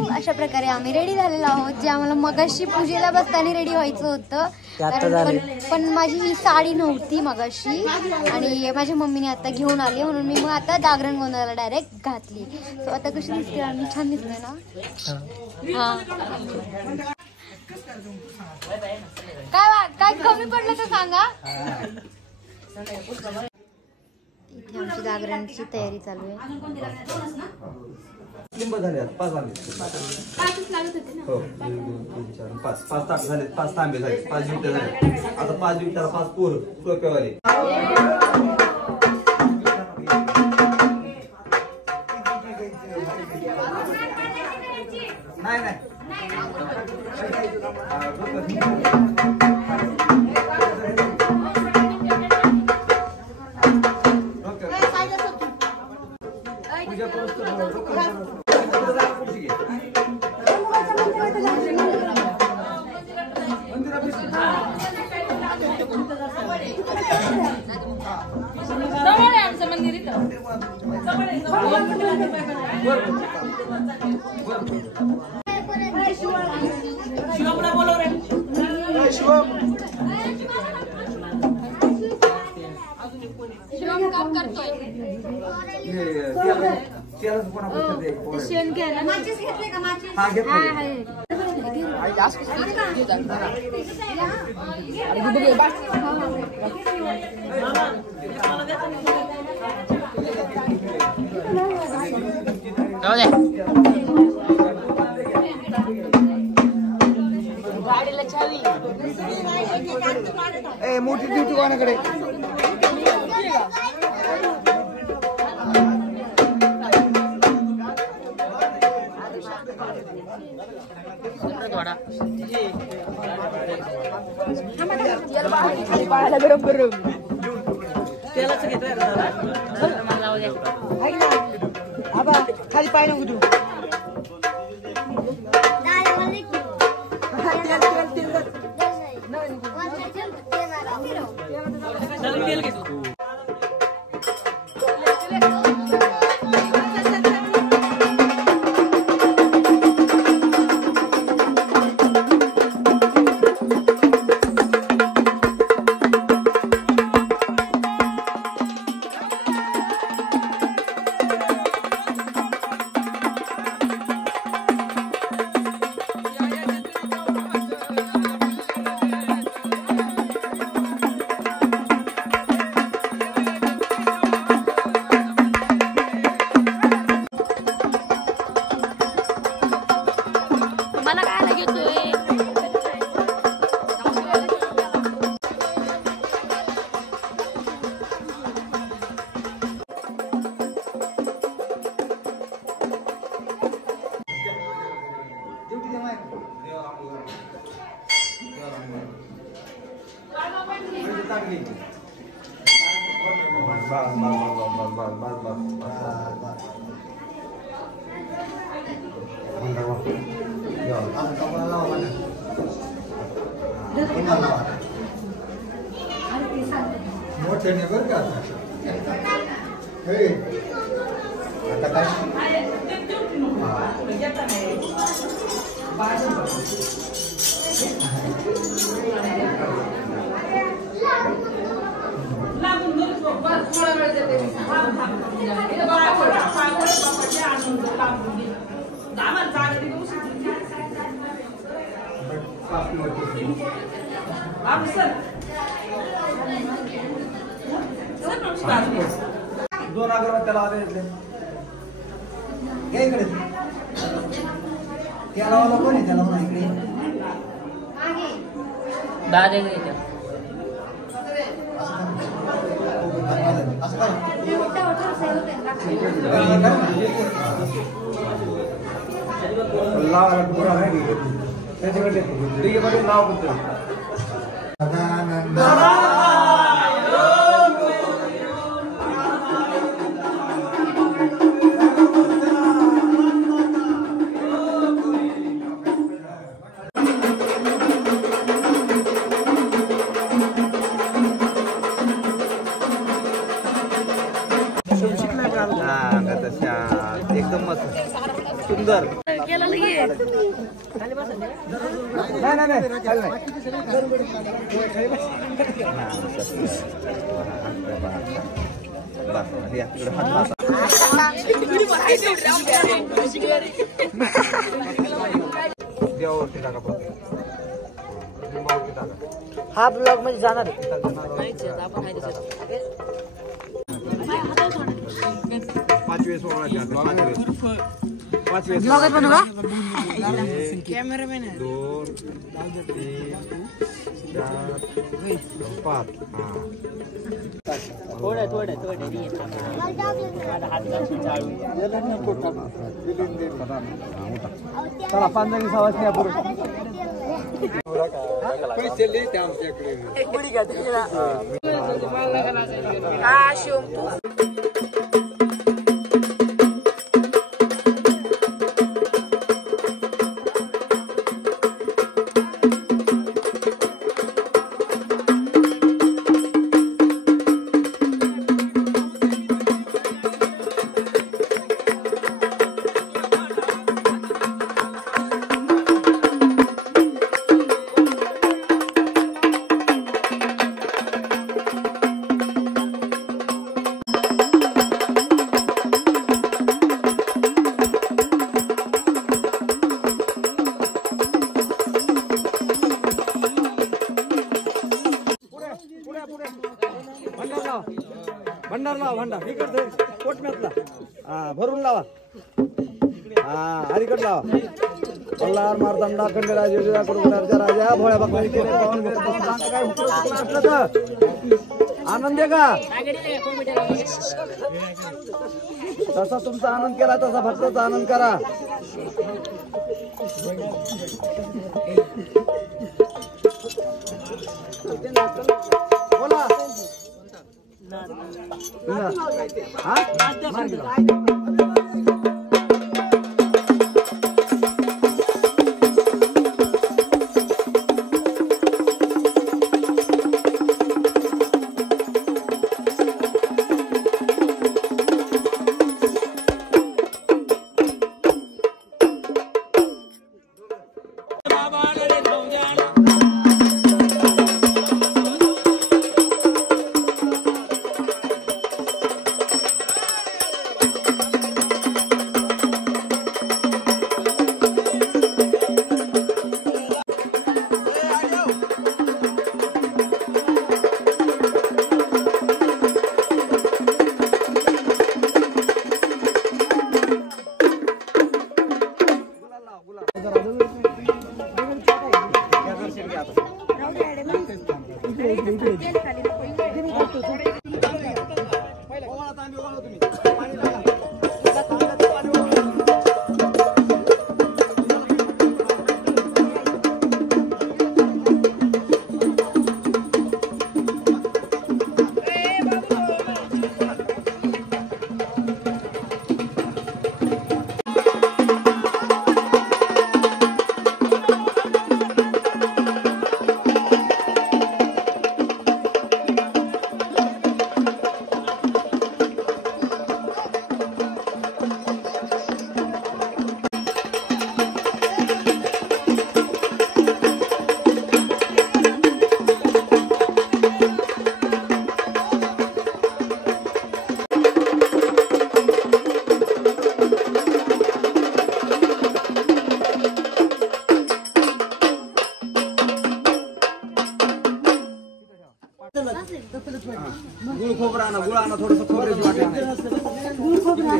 अशा प्रकारे आम्ही रेडी झालेलो आहोत. जे आम्हाला मगाशी पूजेला बसताना रेडी व्हायचं होतं, पण माझी ही साडी नव्हती मगाशी आणि माझ्या मम्मीने आता घेऊन आली म्हणून मी मग आता जागरण गोंधळाला डायरेक्ट घातली. सो आता कशी दिसते आम्ही? छान दिसते ना? हा. काय कमी पडलं तर सांगा. इथे आमची जागरणची तयारी चालू आहे. लिंब झाले 5 आंबे. 5च लागत होते ना. हो 5 ताट झाले, 5 तांबे झाले, 5 मिनिटं झाले. आता 5 मिनिटाला 5 पोर टोप्यावाले. नाही नाही गाडीला चावी मोठी ड्युटी कोणाकडे? गरम गरम तेलाच घेतोय खाली पाय नको तू. तेल घेतो. मोठ्याने बरं का हे आता काय दोन अगरबत्त्या लावले इकडे त्याला वाला कोण आहे त्याला म्हणा इकडे दादे त्याच्याकडे नाव होतं एकदम मस्त सुंदर. केला लगे हा ब्लॉग मध्ये जाणार आहे. कॅमेरामॅन आहे. 2 3 4 5 थोडे चला 5 जणी सवास घ्या पुढे भंडार लावा भंडार इकडे कोटम्यातला भरून लावा अलीकडे लावा पल्हार मारदंडा खंडराज योजना करुणाचा राजा भोळ्या भगवान केले पावन काय असलं तर आनंद आहे का तसा तुमचा आनंद केला तसा भक्ताचा आनंद करा बोला गुळ खोबरा ना गुळ आणा थोडस खोबऱ्याची वाटी गुळ खोबरा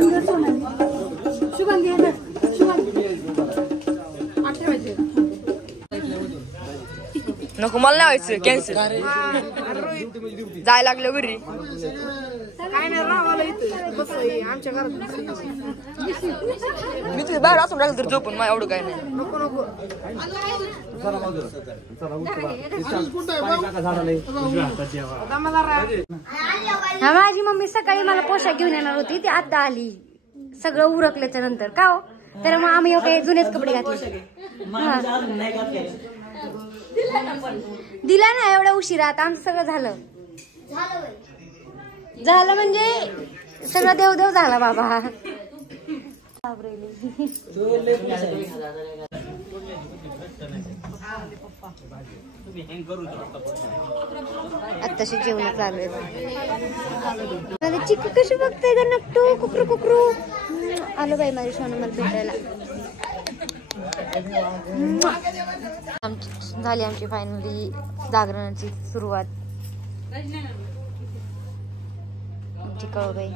नको मला लावायचं कॅन्सल जायला लागलं घरी काय नाही राहावं इथं आमच्या घरात मी तुझ्या बाहेर असून राहिलं तर झोपून मला एवढं काय नाही नको नको हा माझी मम्मी सकाळी मला पोशाख घेऊन येणार होती ती आता आली सगळं उरकल्याच्या नंतर का हो तर मग आम्ही काही जुनेच कपडे घातले दिला ना एवढा उशिरा आता आमचं सगळं झालं झालं म्हणजे सगळं देवदेव झाला बाबा आत्ताशी जेवण चालू आहे. चिकू कशी बघताय का नकटू कुकरू कुकरू. आलो बाई माझ्या सोनू मला भेटायला. झाली आमची फायनली जागरणाची सुरुवात. आमची कळबाई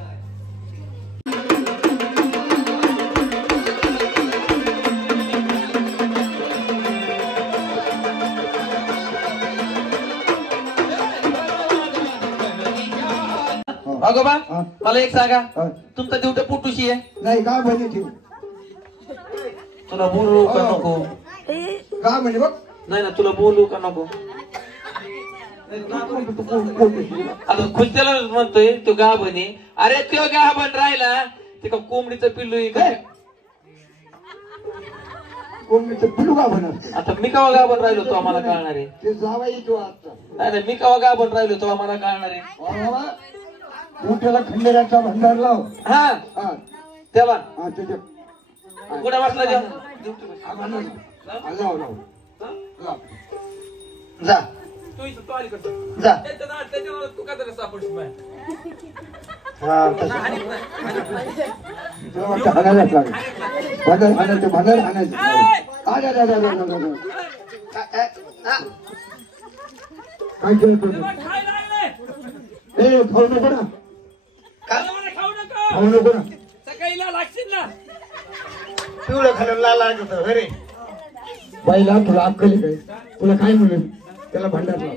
अगोबा मला एक सांगा, तुमचा देवटा पुटुशी आहे नाही का म्हणे ठेव तुला बोलू का नको. का म्हणे बघ नाही ना तुला बोलू का नको. आता खुश त्याला म्हणतोय तो गाभण आहे. अरे तो गाभण राहिला ते का कोंबडीचं पिल्लू आहे का. कोंबडीचं पिलू का म्हणत. आता मी केव्हा गाभण राहिलो तो आम्हाला कळणार आहे. ते जावाई तो आता नाही नाही मी केव्हा गाभण राहिलो तो आम्हाला कळणार आहे. मोठ्याला खंडेराचा भंडार लाव. हा हा त्याला हा त्याच्या कुठे बसला जेवण लाव लाव जा तू इथं तो अलीकडे जा. त्याच्यावर तू काय तरी सापडशील बाहेर. हा तसं तुला वाटतं हाणायलाच लागेल. भांडण हाणायचं भांडण हाणायचं. काय केलं तुझं. ए खाऊ नको ना. खाऊ नको ना. सकाळी लागशील ना. पिवळं खाणं लाल लागत अरे बाईला तुला अक्कल काय. तुला काय म्हणलं त्याला भांडार लाव.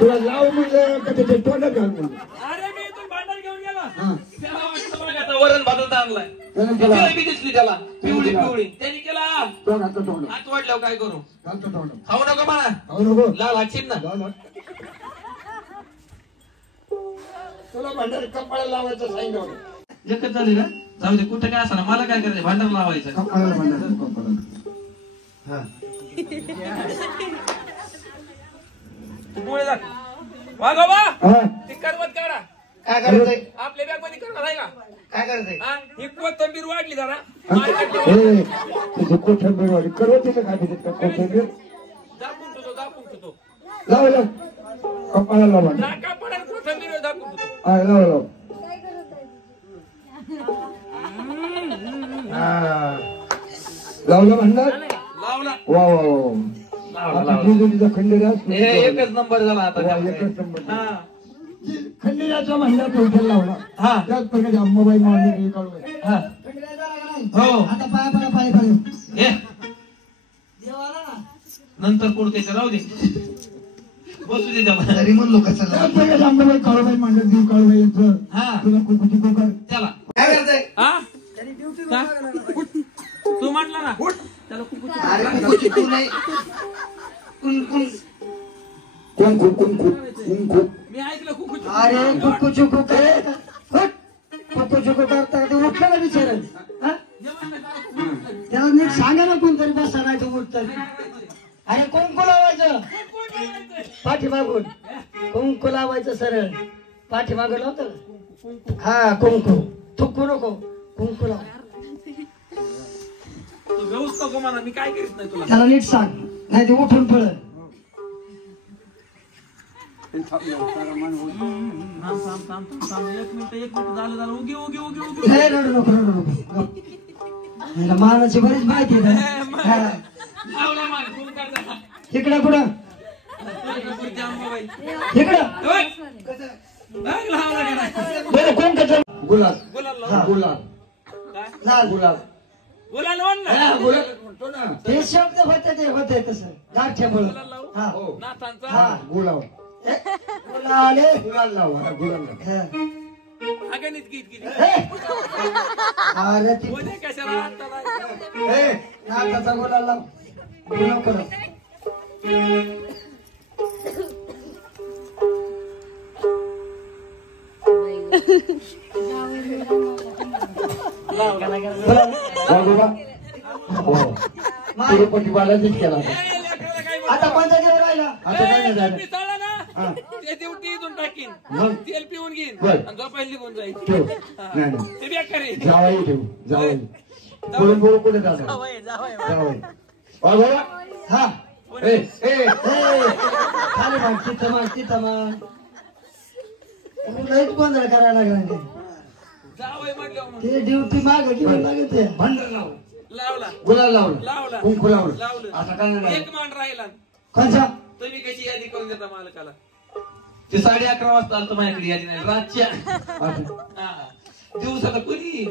तुला लाव म्हणलं का त्याच्या तोंडात घाल म्हणलं. अरे मी इथून भांडार घेऊन गेला. हा त्याला वाटलं बघा वरण भातात आणलाय. त्यानं त्याला जिलेबी दिसली त्याला पिवळी पिवळी त्यांनी केला तो घातलं तोंड हात वाढल्यावर काय करू. घालतो तोंड खाऊ नको म्हणा. खाऊ नको. लाल हाकशील ना. लाव लाव. तुला भांडार कपाळाला लावायचं सांगितलं होतं. एकच झाली ना. जाऊ दे कुठे काय असं मला काय करायचं भांडार लावायचं. कपाळाला भांडार कपाळाला. हा मुळे वागोबा हा ती करमत काढा. काय करायचंय. आपल्या बॅग मध्ये करणार आहे का. काय करायचंय. हा ही कोथंबीर वाढली जरा. तुझी कोथंबीर वाली करवतीचं काय देतात का कोथंबीर. दापून ठेवतो. लाव लाव कपाळाला लाव. नाका पडा कोथंबीर दापून ठेवतो. हा लाव लाव. लावलं भांडार. लावला. वा वा वा. आता जिलेबीचा खंडेरास एकच नंबर झाला आता. एकच नंबर. हा खंडेराचा भांडार ठेवतेला लावला. हा त्याच प्रकारे अंबाबाई मावली काढून. हा हो आता पाय पाय पाय पाय. ये नंतर कुडते राहू दे. बसू दे त्याला. तरी म्हणलो कसं अंबाबाई काळूबाई मांडत देऊ काळूबाई यांचं. हा तुला कुकुची कोकर. त्याला काय करताय. हा तू म्हटला ना त्याला कुकुची. अरे कुकुची तू नाही. कुण कुण कोण कुण कुण कुण कुण. मी ऐकलं कुकुची. अरे कुकू चुकू काय कुकू चुकू करता ते उठलं ना विचारेल. त्याला नीट सांगा ना कोणतरी बसा नाही तू उठत. अरे कुंकू लावायचं पाठीमागून. कुंकू लावायचं सरळ पाठीमागून लावतं ना. हा कुंकू थुकू नको कुंकू लाव. तू घेऊच नको म्हणा मी काय करीत नाही तुला. त्याला नीट सांग नाही ते उठून पळ. एक मिनिट झालं उगी नाही रडू नको रडू नको. मानाची बरीच माहिती आहे. इकडं कुठं इकडं बरं कोण कसं. गुलाब हा गुलाब लाल गुलाब. ते शब्द होते तसं गाठ्यामुळं. हा हा गुलाब. गुलाल गुलाल लाव. हा गुलाल लाव. अरे ती नाताचा गुलाल लाव. गुलाब करा. तिरुपती बालाजीच केला. आता कोणता देव राहिला. आता काय नाही झालं. हा. ते ड्युटी इथून टाकीन मग? तेल पिऊन घेईन बर. आणि झोपायला निघून जाईल ठेव. नाही, नाही. ते बेकार आहे. जावई ठेव, जावई. बोलून बोलून कुठे जाणार? जावई. वा बाबा. हा. ए, ए, ए. खाली माग, तिथं माग, तिथं माग. लईच गोंधळ करायला लागला. जावई म्हटल्यावर मग ते ड्युटी माग घेऊन लागेल ते भांडर लाव लावला गुलाल लावलं लावला कुंकू लावलं लावलं आता काय नाही एक मान राहिला कोणचा तुम्ही कशी यादी करून देता मालकाला ते 11:30 वाजता आलं माझ्याकडे यादी नाही रातच्या हा. दिवसाला कोणी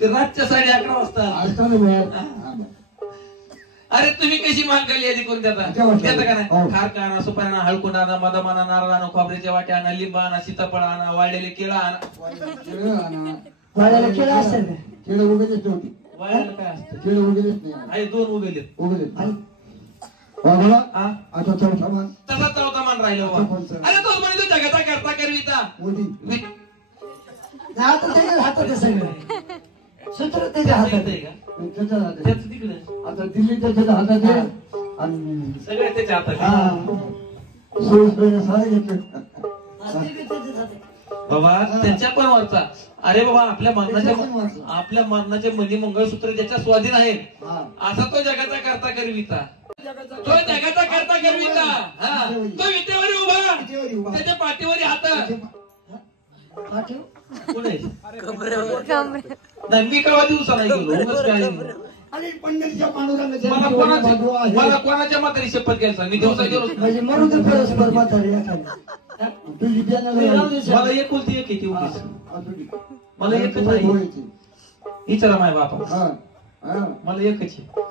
ते रातच्या 11:30 वाजता आलं. आज का नाही मिळालं? अरे तुम्ही कशी मालकाला यादी करून देता देता का नाही हो. खारका आणा सुपारी आणा हळकुंड आणा मदमाना नारळ आणा खोबऱ्याच्या वाट्या आणा लिंब आणा सीताफळ आणा वाळलेले केळं आणा वाड्याला केलं असेल ना? केळं उगेलेच नव्हती वाळलेलं काय असतं केळं उगेलेच नाही आहे 2 उभेले उगेलेच वा बाबा. हा आता चौथा मान तसा चौथा मान राहिला आता बाबा. कोणचा? अरे तो म्हणतो जगाचा करता करविता मोदी मी- आता त्याच्या हातात आहे सगळं सूत्र त्याच्या हातात येतंय आहे. का? त्याच्या हातात आहे. त्याचं तिकडे आता दिल्ली त्याच्या हातात आहे आणि सगळे त्याच्या हातात हा आहे. सोयीस्कर सारे घेतले बाबा त्याच्या पण वरचा अरे बाबा आपल्या मरणाचे मनी मंगळसूत्र ज्याच्या स्वाधीन आहेत हा. असा तो जगाचा करता करविता तो जगाचा करता करविता हा तो विटेवर उभा विटेवर उभा. त्याच्या पाठीवर हात पाठव. पुढे कमरे. नाही मी कवा दिवसा नाही गेलो उगाच काय आणि पंढरीच्या पांडुरंगाच्या मला बाजू आहे. मला कोणाच्या म्हातारी शपथ घ्यायचा मी दिवसा गेलो म्हणजे मरू दे परस्पर म्हातारी एखादी. तुझी मला एकुलती एक येते उगीच. मला एकच आहे विचारा माझ्या बापा मला एकच आहे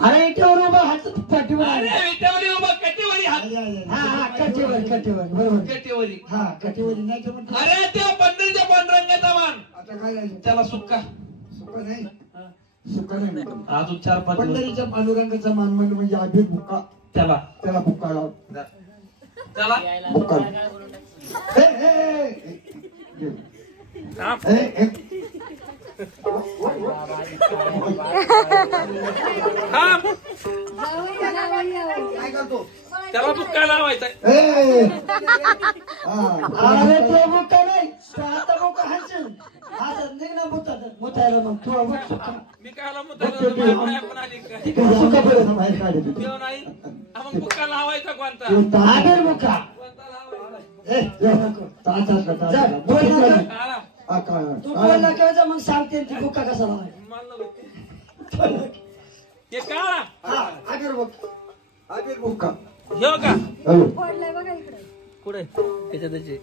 अरे इटेवर उभा हात पाठीवर अरे आहे. विटेवर उभा कटेवरी हात हा हा कटेवर कटेवर बरोबर कटेवरी हा कटेवरी नाही तर म्हणतो. अरे त्या पंढरीच्या पांडुरंगाचा मान आता काय राहिलं? त्याला सुक्का सुख नाही सुख नाही म्हणतो. अजून 4-5 दिवस पंढरीच्या पांडुरंगाचा मान म्हणजे आधी बुक्का त्याला त्याला बुक्का लाव त्याला बुक्का ए, ए, ए, ए. थांब. ए, ए. थांब. काय करतो त्याला बुक्का लावायचा ए अरे तो बुक्का नाही तो आता बुक्का हाणशील आता निघ ना मुतायला मग तू बुक्का मी कायला मुद्दा पण आली काय तिकडे सुका पडत बाहेर काढत देव नाही मग बुक्का लावायचा कोणता आगर बुक्का कोणता लावायचा ए जा बोल नका. काळा तू बोल नका मग सांगते ती बुक्का कसा लावायचा मला नको. हे काळा हा आगर बुक्का आगर बुक्का हे का हॅलो पडलंय बघा इकडे. पुढे त्याच्या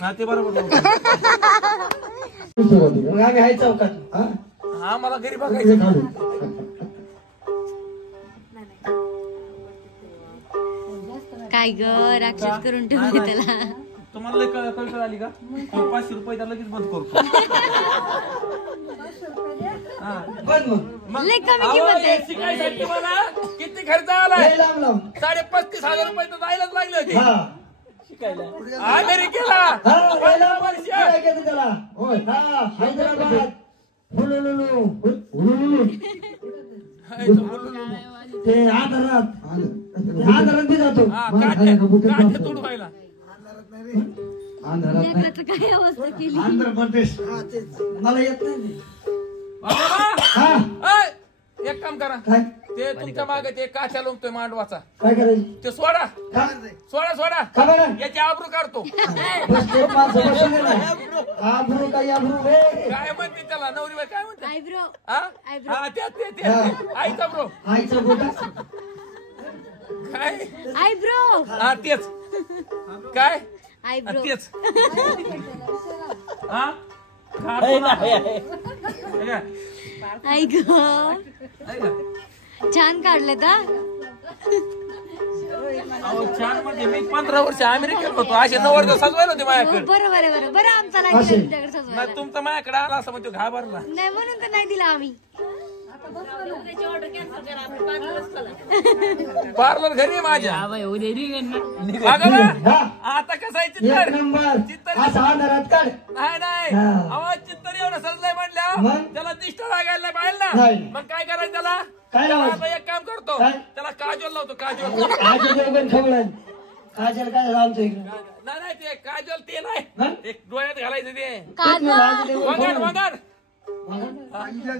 हा ते बरोबर मग आम्ही आहे चौकात हा हा मला घरी बघायचं काय ग राक्षस करून ठेवले त्याला. तुम्हाला लय कळकळ आली का 500 रुपये त्याला लगेच बंद करतो बंद मग मग लय कमी अहो, किंमत आहे. हे शिकायसाठी मला किती खर्च आलाय लय लांब लांब 35,000 रुपये तर जायलाच लागले होते हा शिकायला अमेरिकेला हा पहिला 5 वर्ष काय केलं त्याला होय हा हैदराबाद हुलुलुलु हुलुलुलु ते आंध्रात बी जातो हा काठे तोडू व्हायला आंध्रात नाही तर काय अवस्था केली. आंध्र प्रदेश हा तेच मला येत नाही बाबा, हा ऐ, एक काम करा काय ते तुमच्या मागे ते काठ्या लोंबतोय मांडवाचा काय करायचं ते सोडा का सोडा का बरं याची आबरू काढतो बस ते माणसं बसून गेलं. आबरू काय आबरू रे काय म्हणते त्याला नवरी बाई काय म्हणते आयब्रो हा Eyebrow. हा ते आईचा ब्रो आईचा बोटा काय आयब्रो हा तेच काय हा, आयब्रो. तेच हा काढतो ना. हे काय? आई ग आहे का? छान काढले का. अहो, छान म्हणजे मी 15 वर्ष अमेरिकेत होतो असे 90 सजवायला होते माझ्याकडे बरोबर आहे बरं आमचा नाही दिला तुमच्याकडे सजवायला. नाही तुमचा माझ्याकडे आला असं म्हणतो घाबरला नाही म्हणून तर नाही दिला आम्ही. पार्लर घरी आहे माझ्या अगं बा, आता कसं आहे एक चित्तर नंबर चित्तर असा अंधारात काढ नाही हा. अहो चित्तर एवढं सजलंय म्हणल्या मग? त्याला दिष्ट लागायला नाही पाहिजे ना नाही. मग काय करायचं त्याला काय लावायचं आता एक काम करतो काय? त्याला काजल लावतो काजल काजल देवगण खवळण काजल काय लावतो इकडे नाही नाही ते काजल ते नाही हा? एक डोळ्यात घालायचं ते काजळ वगण वगण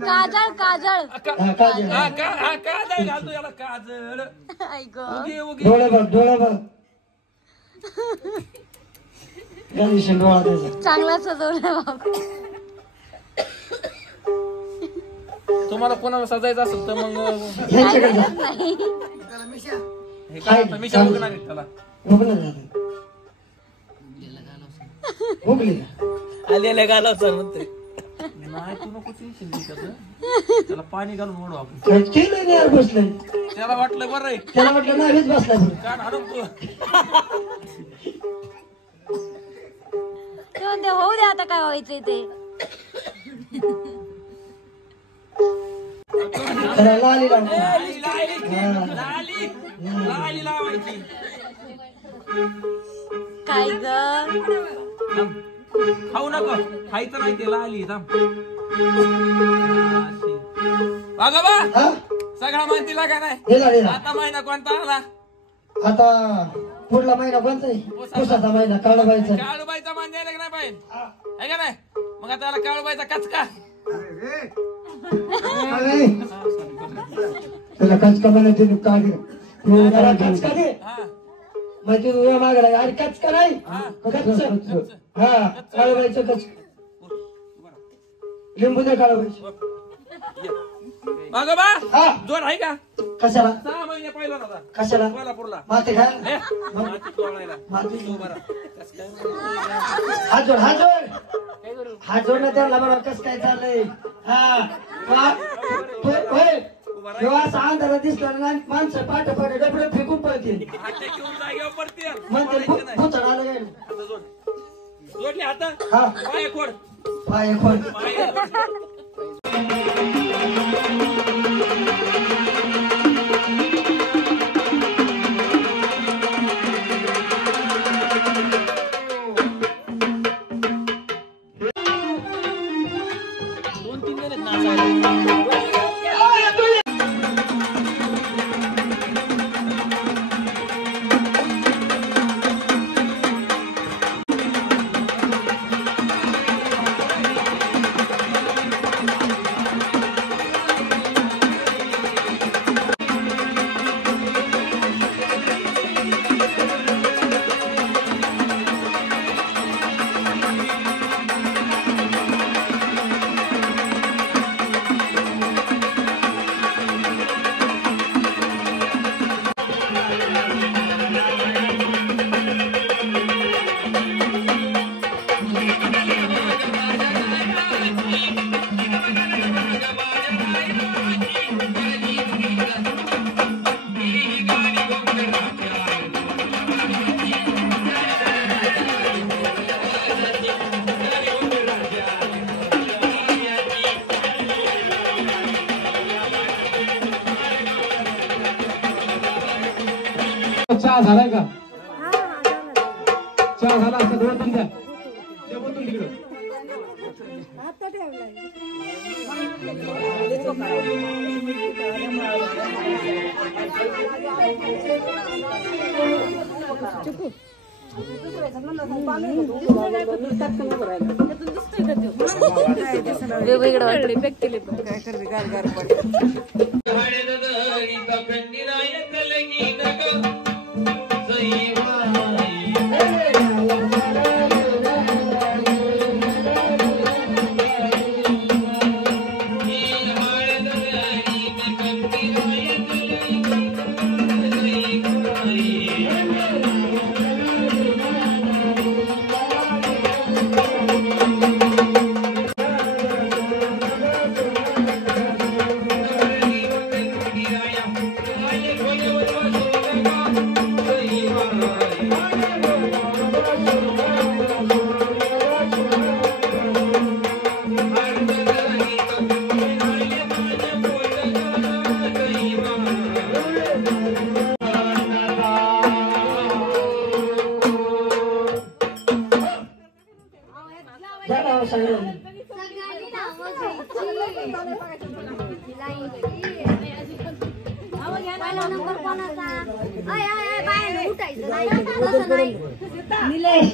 काजळ काजळ हा, काजल हा काजळ घालतो याला काजळ ऐक उगे उगे डोळे बघ गणेश डोळा त्याचा चांगला सजवला बाबा. तुम्हाला कोणाला सजायचं असेल तर मग यांच्याकडे जा. नाही हे काय आता मी सांगू नाही त्याला उगलं झालं. उगली का? आलेल्या गाला सर म्हणते नाही तू नको टेन्शन घेऊ त्याचं. त्याला पाणी घालून ओढू आपण काय केलंय नाही यार बसलंय त्याला वाटलं बरं आहे त्याला वाटलं नाहीच बसलाय म्हणून. कान हाडून तू ते म्हणते होऊ दे आता काय व्हायचंय ते. त्याला लाली लावून. लाली लाली लाली लावायची काय ग खाऊ नका खायचं नाही ते लाली थांब अगं बा हा? सगळा माहिती लागा नाही दिला दिला. आता महिना कोणता आला आता पुढला महिना कोणता आहे? पुसाचा महिना काळबाईचा. काळूबाईचा मान द्यायला का नाही पाहिजे आहे का नाही मग आता त्याला काळूबाईचा कचका त्याला कचका म्हणायचे तू काढ त्याला कचका दे हा माहिती तुझ्या मागला अरे कचका नाही कच्च हा काळबाईचं कचका लिंबू दे काळबाईचं अगं बा हा जोर आहे का कशाला 6 महिने पहिला होता कशाला कोल्हापूरला माती खायला माती तोडायला माती तू बरा हात जोड हात जोड ना त्याला म्हणा कस काय चाललंय हा होय जेव्हा असा अंधारा दिसला ना माणसं पाठ डबडे फेकून पळतील हात घेऊन जागेवर पडते म्हणते भुतड आलं काय जोडले हात हा पाय खोड पाय खोल पाय खोड चहा झालाय का चहा झाला असं दोन तीन द्या तिकडं वेगवेगळं उठायचं नाही. निलेश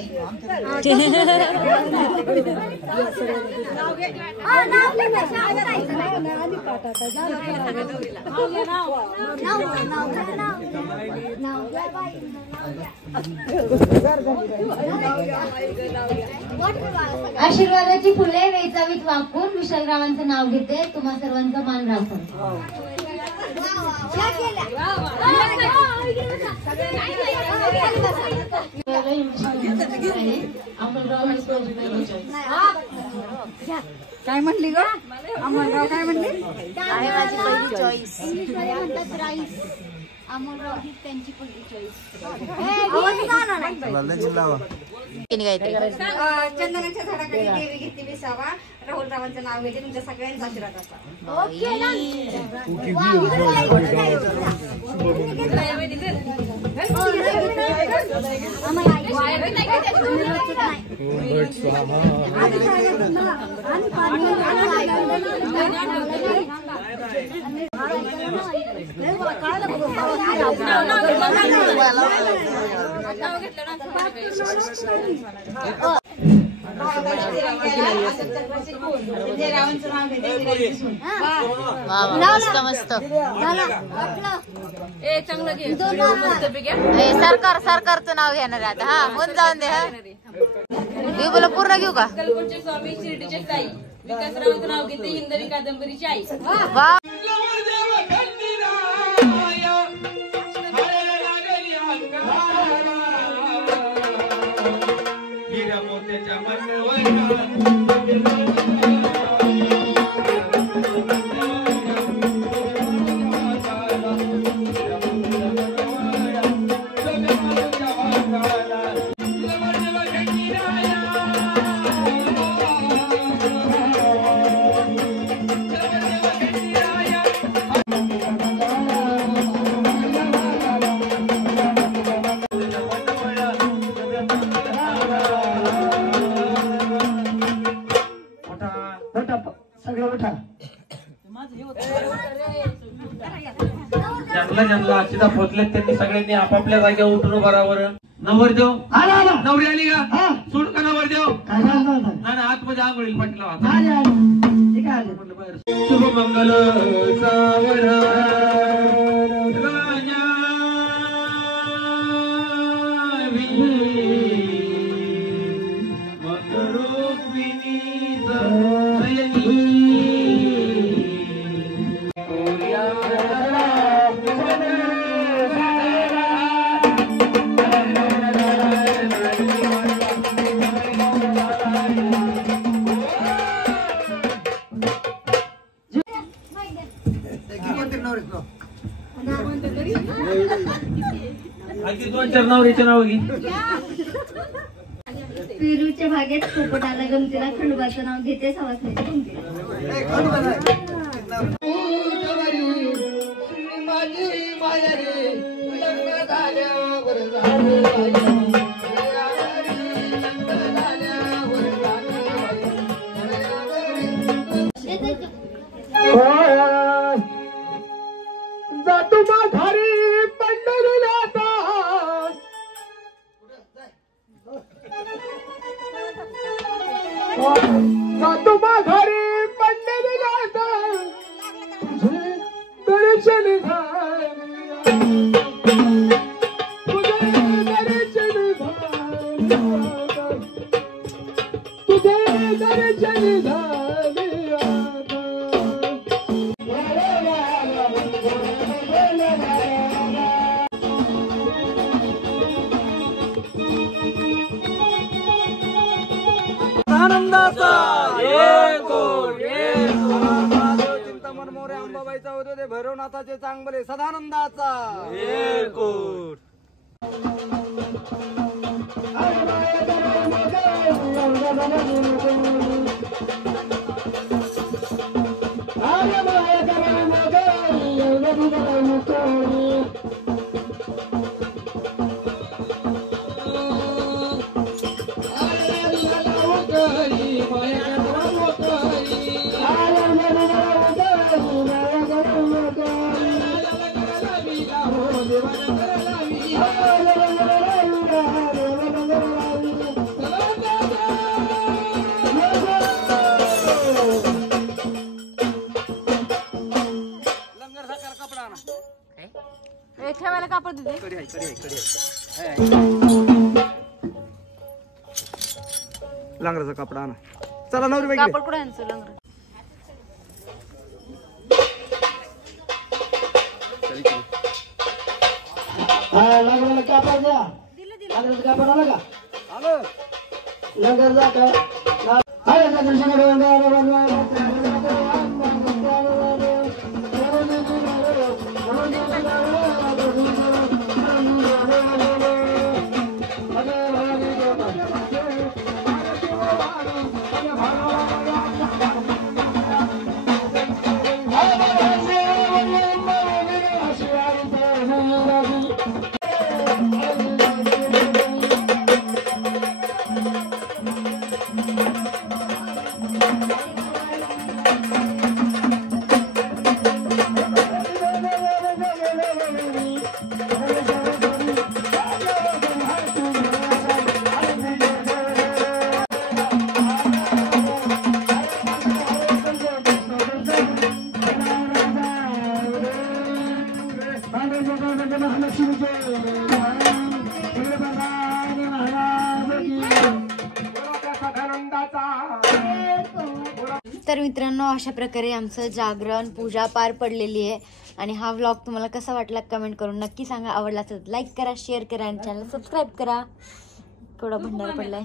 आशीर्वादाची फुले वेचावीत वाकून विशालरावांचं नाव घेते. तुम्हा सर्वांचा मान राखून. काय म्हणली ग अमोलराव? काय म्हणली? चॉईस म्हणतात राईस. अमोलराव ही त्यांची पहिली चॉईस. चंदनाच्या झाडाखाली देवी घेतली विसावा. राहुल रावांचं नाव घेते. तुमच्या सगळ्यांचा आशीर्वाद असा. मस्त सरकारचं नाव घेणार आता. हा होऊन जाऊन दे. हा बोला पूर्ण घेऊ का? स्वामी शिर्डीचे साई विकासरावांचं नाव घेते. हिंदवी कादंबरीची आई. वा ज्यांना अक्षता पोचले त्यांनी सगळ्यांनी आपापल्या जागेवर उठून बराबर. नवरदेव नवरी आली का? सोड का नवरदेव? नाही आतमध्ये आंघोळीला पाठीला. शुभमंगल सावरा नवरीचे नाव घे. पेरूच्या बागेत पोपटाला गमतीला खंडोबाचं नाव घेते. सवासण्याची जातो घरी पंढरीला जातो घरी पंढरीला तुझे दर्शन तुझे दर्शन चिंतामण मोरे अंबाबाईचा होतो ते भैरवनाथाचे चांगले सदानंदाचा. ठेवायला कापड दिले. लंगराचा कपडा आणा. चला नवरी बाई कापड कुठे आणतो लंगर? लग्नाला कापड द्या. लग्नाचं कापड आलं का? आलं. लग्न जा का? तर मित्रांनो, अशा प्रकारे आमचं जागरण पूजा पार पडलेली आहे. आणि हा व्लॉग तुम्हाला कसा वाटला कमेंट करून नक्की सांगा. आवडला तर लाईक करा, शेअर करा आणि चॅनल सबस्क्राईब करा. थोडा भंडारा पडलाय.